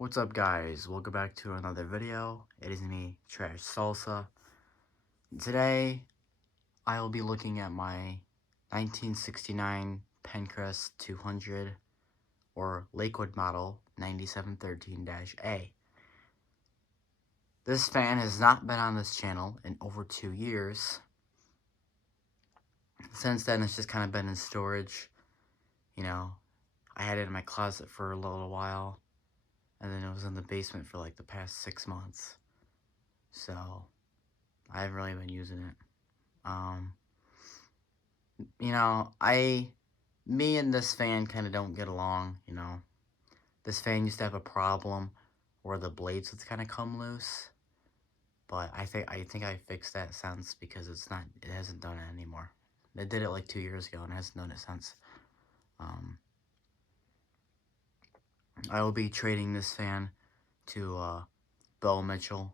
What's up, guys? Welcome back to another video. It is me, Trash Salsa. Today I will be looking at my 1969 Penncrest 200 or Lakewood model 9713-A. This fan has not been on this channel in over 2 years. Since then, it's just kind of been in storage. You know, I had it in my closet for a little while, and then it was in the basement for like the past 6 months. So I haven't really been using it. Me and this fan kind of don't get along, This fan used to have a problem where the blades would kind of come loose, but I think I fixed that since because it hasn't done it anymore. It did it like 2 years ago and hasn't done it since. I will be trading this fan to Bo Mitchell,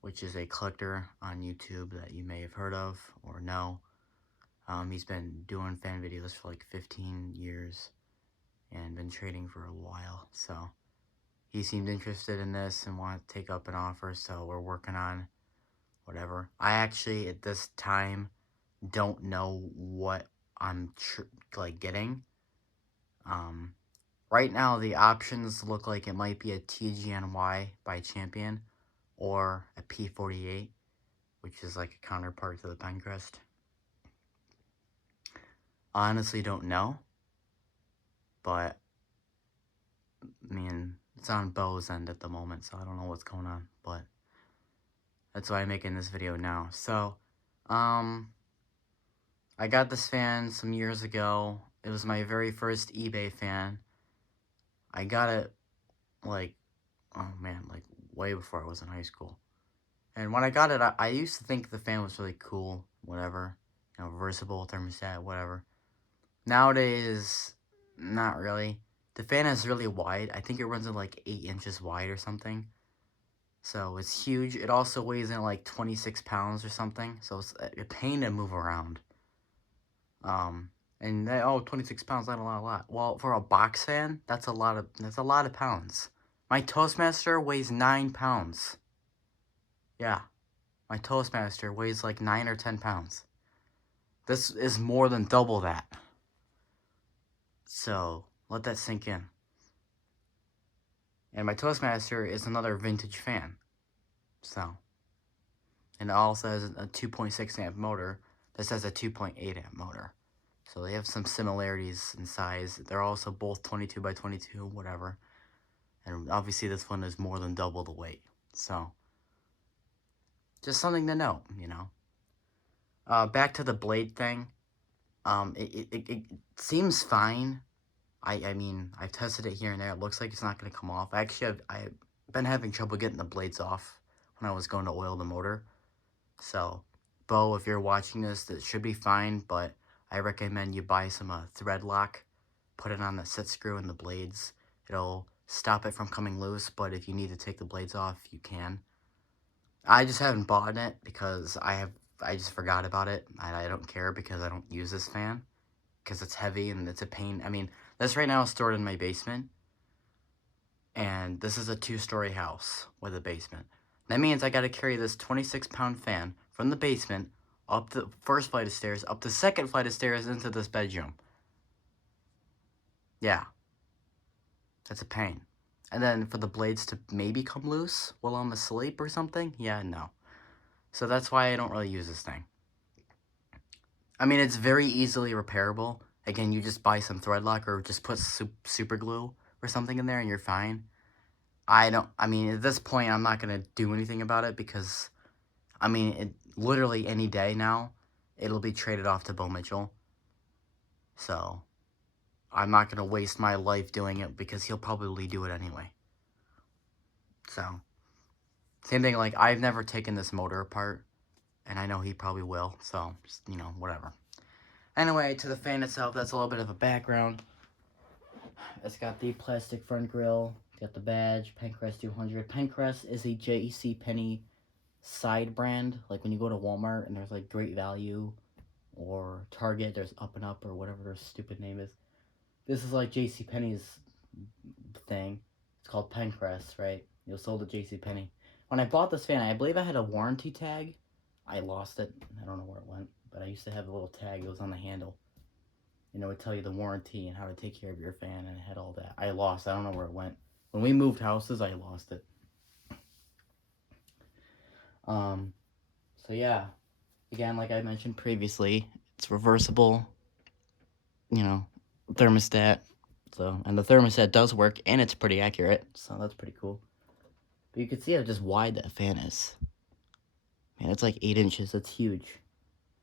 which is a collector on YouTube that you may have heard of or know. He's been doing fan videos for like 15 years and been trading for a while. So he seemed interested in this and wanted to take up an offer, so we're working on whatever. I actually, at this time, don't know what I'm getting. Right now, the options look like it might be a TGNY by Champion or a P48, which is like a counterpart to the Penncrest. I honestly don't know, but I mean, it's on Bo's end at the moment, so I don't know what's going on, but that's why I'm making this video now. So, I got this fan some years ago. It was my very first eBay fan. I got it, like, oh man, like, way before I was in high school. And when I got it, I used to think the fan was really cool, whatever. Reversible thermostat, whatever. Nowadays, not really. The fan is really wide. I think it runs at like 8 inches wide or something. So it's huge. It also weighs in like 26 pounds or something. So it's a pain to move around. And 26 pounds, not a lot. Well, for a box fan, that's a lot of pounds. My Toastmaster weighs 9 pounds. Yeah, my Toastmaster weighs like 9 or 10 pounds. This is more than double that. So let that sink in. And my Toastmaster is another vintage fan. So, and it also has a 2.6 amp motor. This has a 2.8 amp motor. So they have some similarities in size. They're also both 22 by 22, whatever. And obviously this one is more than double the weight. So, just something to know, Back to the blade thing. It seems fine. I mean, I've tested it here and there. It looks like it's not going to come off. Actually, I've been having trouble getting the blades off when I was going to oil the motor. So, Bo, if you're watching this, that should be fine, but I recommend you buy some thread lock. Put it on the set screw and the blades. It'll stop it from coming loose, but if you need to take the blades off, you can. I just haven't bought it because I just forgot about it. I don't care because I don't use this fan. Because it's heavy and it's a pain. I mean, this right now is stored in my basement. And this is a 2-story house with a basement. That means I gotta carry this 26-pound fan from the basement up the first flight of stairs, up the second flight of stairs into this bedroom. Yeah. That's a pain. And then for the blades to maybe come loose while I'm asleep or something? Yeah, no. So that's why I don't really use this thing. I mean, it's very easily repairable. Again, you just buy some thread lock or just put super glue or something in there and you're fine. I mean, at this point, I'm not going to do anything about it because, I mean, literally any day now, it'll be traded off to Bo Mitchell. So, I'm not going to waste my life doing it because he'll probably do it anyway. So, same thing, like, I've never taken this motor apart, and I know he probably will, so, just, whatever. Anyway, to the fan itself, that's a little bit of a background. It's got the plastic front grille, got the badge, Penncrest 200. Penncrest is a JCPenney side brand. Like when you go to Walmart and there's like Great Value or Target, there's Up and Up or whatever their stupid name is. This is like JCPenney's thing. It's called Penncrest, right? It was sold at JCPenney. When I bought this fan, I believe I had a warranty tag. I lost it. I don't know where it went, but I used to have a little tag. It was on the handle. And it would tell you the warranty and how to take care of your fan, and it had all that. I lost. I don't know where it went. When we moved houses, I lost it. So yeah, again, like I mentioned previously, it's reversible, you know, thermostat. So, and the thermostat does work, and it's pretty accurate, so that's pretty cool. But you can see how just wide that fan is. Man, it's like 8 inches. That's huge.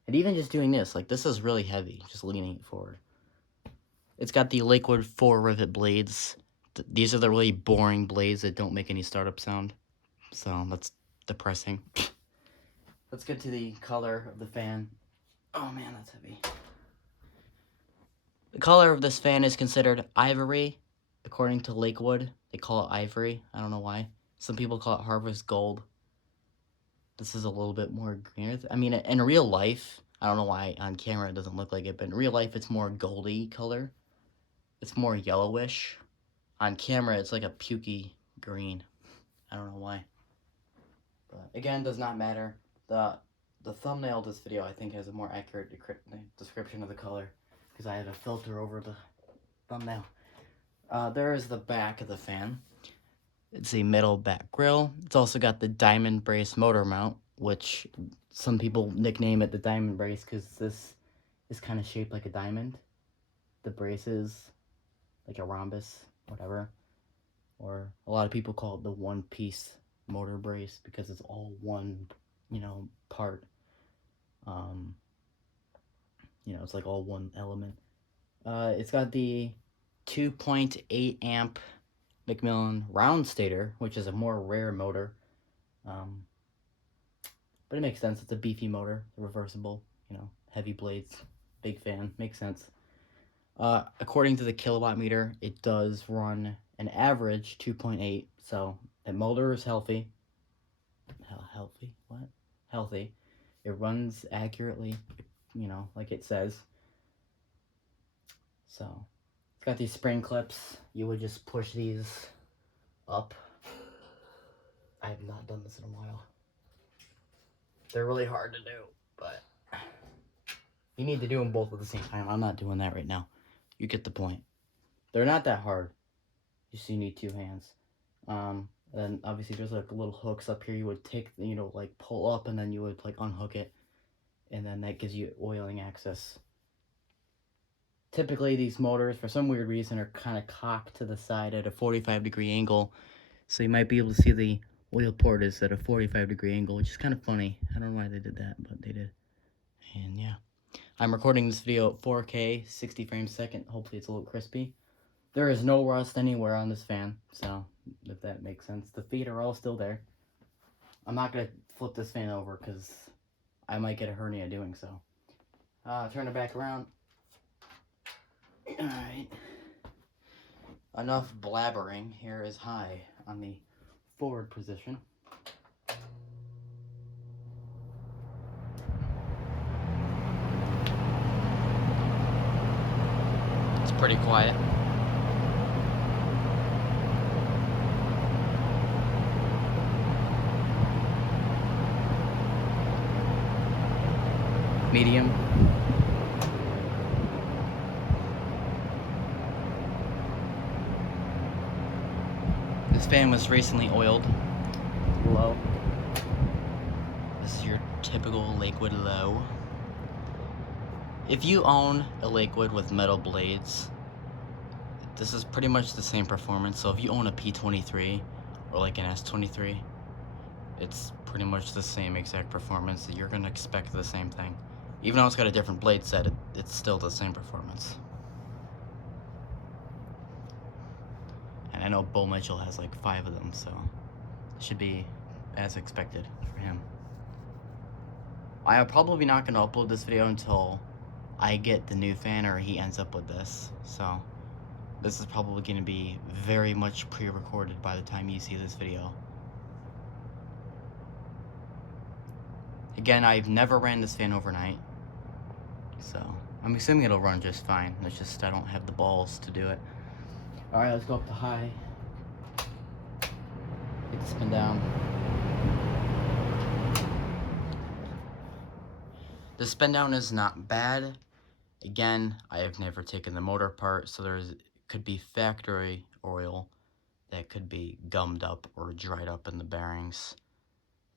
And even just doing this, like, this is really heavy, just leaning it forward. It's got the Lakewood 4 rivet blades. These are the really boring blades that don't make any startup sound. So, that's depressing. Let's get to the color of the fan. Oh man, that's heavy. The color of this fan is considered ivory. According to Lakewood, they call it ivory. I don't know why. Some people call it harvest gold. This is a little bit more greener. I mean, in real life, I don't know why on camera it doesn't look like it, but in real life it's more goldy color. It's more yellowish. On camera, it's like a pukey green. I don't know why. But again, does not matter. The thumbnail of this video, I think, has a more accurate description of the color, because I have a filter over the thumbnail. There is the back of the fan. It's a metal back grill. It's also got the diamond brace motor mount, which some people nickname it the diamond brace because this is kind of shaped like a diamond. The brace is like a rhombus, whatever. Or a lot of people call it the one-piece motor brace because it's all one, part. It's like all one element. It's got the 2.8 amp Macmillan round stator, which is a more rare motor. But it makes sense. It's a beefy motor, reversible, heavy blades, big fan, makes sense. According to the kilowatt meter, it does run an average 2.8, so the motor is healthy. Healthy? What? Healthy. It runs accurately, like it says. So, it's got these spring clips. You would just push these up. I have not done this in a while. They're really hard to do, but you need to do them both at the same time. I'm not doing that right now. You get the point. They're not that hard. Just you need 2 hands. Then obviously there's like little hooks up here. You would take, like pull up, and then you would like unhook it, and then that gives you oiling access. Typically these motors, for some weird reason, are kind of cocked to the side at a 45-degree angle, so you might be able to see the oil port is at a 45-degree angle, which is kind of funny. I don't know why they did that, but they did. And yeah, I'm recording this video at 4K, 60 frames a second. Hopefully it's a little crispy. There is no rust anywhere on this fan, so if that makes sense. The feet are all still there. I'm not going to flip this fan over because I might get a hernia doing so. Turn it back around. Alright. Enough blabbering. Here is high on the forward position. It's pretty quiet. Medium. This fan was recently oiled. Low. This is your typical Lakewood low. If you own a Lakewood with metal blades, this is pretty much the same performance. So if you own a P23 or like an S23, it's pretty much the same exact performance. You're gonna expect the same thing. Even though it's got a different blade set, it's still the same performance. And I know Bo Mitchell has like 5 of them, so it should be as expected for him. I am probably not going to upload this video until I get the new fan or he ends up with this. So this is probably going to be very much pre-recorded by the time you see this video. Again, I've never ran this fan overnight, so I'm assuming it'll run just fine. It's just I don't have the balls to do it. Alright, let's go up to high. Get the spin down. The spin down is not bad. Again, I have never taken the motor apart, so could be factory oil that could be gummed up or dried up in the bearings.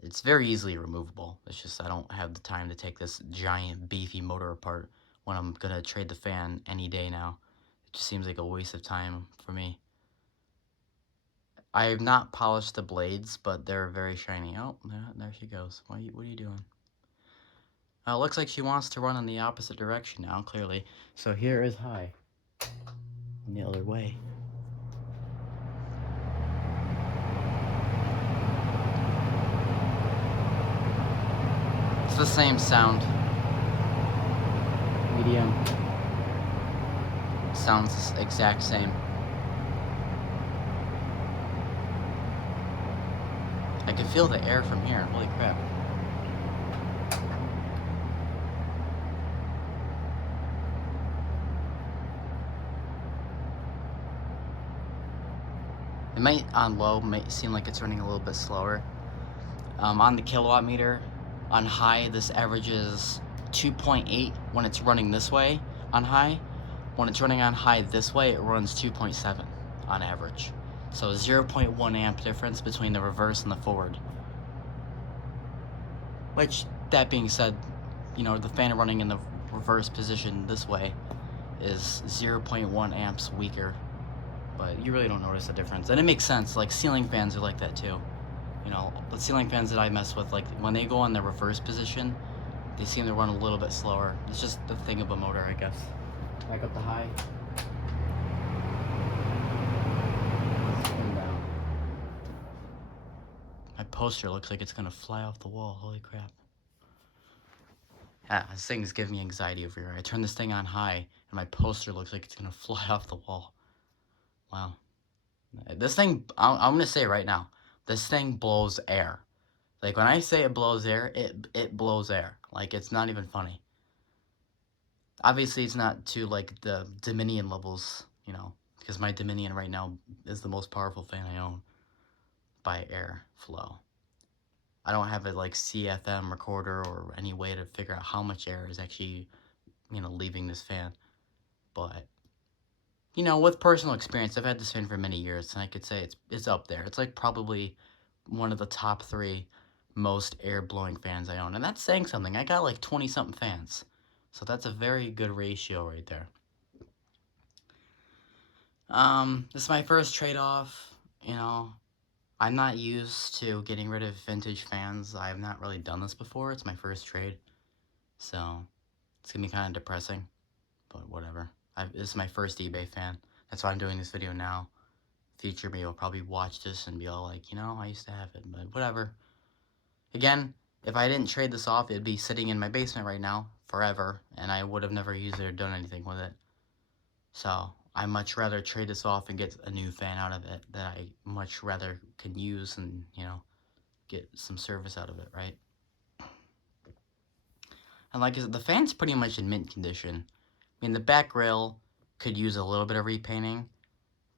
It's very easily removable. It's just I don't have the time to take this giant beefy motor apart when I'm gonna trade the fan any day now. It just seems like a waste of time for me. I have not polished the blades, but they're very shiny. Oh, there she goes. What are you doing? It looks like she wants to run in the opposite direction now, clearly. So here is high. And the other way. It's the same sound. Medium. Sounds exact same. I can feel the air from here. Holy crap. It might, on low, might seem like it's running a little bit slower. On the kilowatt meter, on high, this averages 2.8 when it's running this way on high. When it's running on high this way, it runs 2.7 on average. So 0.1 amp difference between the reverse and the forward. Which, that being said, you know, the fan running in the reverse position this way is 0.1 amps weaker. But you really don't notice the difference. And it makes sense, like ceiling fans are like that too. You know, the ceiling fans that I mess with, like when they go on the reverse position, they seem to run a little bit slower. It's just the thing of a motor, I guess. Back up the high. Spin down. My poster looks like it's gonna fly off the wall. Holy crap. Yeah, this thing is giving me anxiety over here. I turn this thing on high, and my poster looks like it's gonna fly off the wall. Wow. This thing, I'm gonna say right now, this thing blows air. Like, when I say it blows air, it blows air. Like, it's not even funny. Obviously, it's not to, like, the Dominion levels, you know, because my Dominion right now is the most powerful fan I own by air flow. I don't have a, like, CFM recorder or any way to figure out how much air is actually, you know, leaving this fan. But, you know, with personal experience, I've had this fan for many years, and I could say it's up there. It's, like, probably one of the top 3 most air-blowing fans I own. And that's saying something. I got, like, 20-something fans. So that's a very good ratio right there. This is my first trade-off, you know. I'm not used to getting rid of vintage fans. I have not really done this before. It's my first trade. So, it's gonna be kind of depressing. But whatever. This is my first eBay fan. That's why I'm doing this video now. Future me will probably watch this and be all like, you know, I used to have it, but whatever. Again, if I didn't trade this off, it'd be sitting in my basement right now forever, and I would have never used it or done anything with it. So, I much rather trade this off and get a new fan out of it that I much rather can use and, you know, get some service out of it, right? And like I said, the fan's pretty much in mint condition. I mean, the back grill could use a little bit of repainting,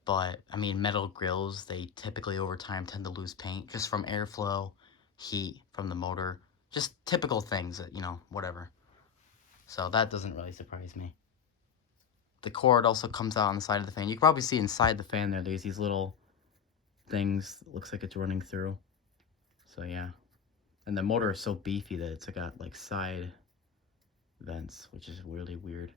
but, I mean, metal grills, they typically over time tend to lose paint just from airflow, heat from the motor, just typical things that, you know, whatever. So that doesn't really surprise me. The cord also comes out on the side of the fan. You can probably see inside the fan there's these little things. It looks like it's running through. So yeah. And the motor is so beefy that it's got like side vents, which is really weird.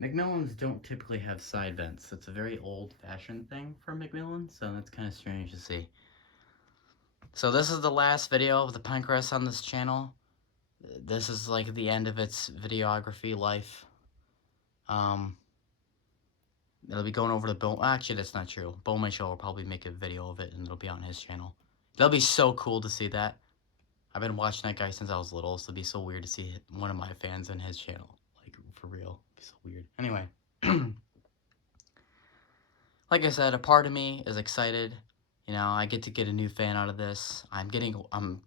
Macmillans don't typically have side vents. It's a very old-fashioned thing for Macmillan, so that's kind of strange to see. So this is the last video of the Penncrest on this channel. This is like the end of its videography life. It'll be going over to Bill. Actually, that's not true. Bowman Show will probably make a video of it, and it'll be on his channel. That'll be so cool to see that. I've been watching that guy since I was little, so it'd be so weird to see one of my fans in his channel. Like, for real. It'd be so weird. Anyway. Like I said, a part of me is excited. You know, I get to get a new fan out of this. I'm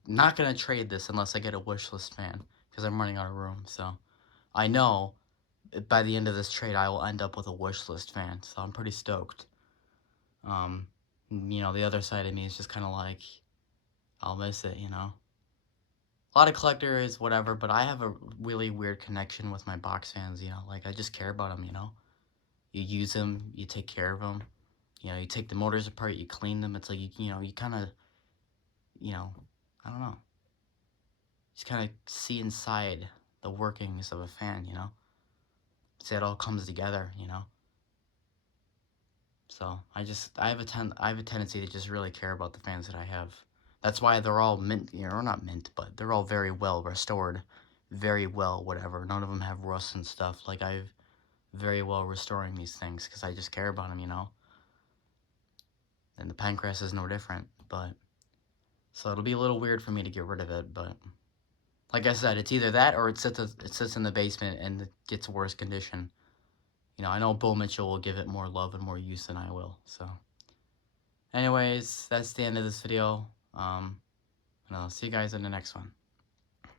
not going to trade this unless I get a wish list fan, because I'm running out of room, so. I know by the end of this trade, I will end up with a wish list fan, so I'm pretty stoked. You know, the other side of me is just kind of like, I'll miss it, you know. A lot of collectors, whatever, but I have a really weird connection with my box fans, you know. Like, I just care about them, you know. You use them, you take care of them. You know, you take the motors apart, you clean them. It's like, you know, you kind of, you know, I don't know. Just kind of see inside the workings of a fan, you know. See, it all comes together, you know. So I have a tendency to just really care about the fans that I have. That's why they're all mint, you know, or not mint, but they're all very well restored, very well whatever. None of them have rust and stuff. Like I've very well restoring these things because I just care about them, you know. And the Penncrest is no different, but so it'll be a little weird for me to get rid of it, but like I said, it's either that or it sits in the basement and it gets worse condition. You know, I know Bill Mitchell will give it more love and more use than I will, so. Anyways, that's the end of this video. And I'll see you guys in the next one.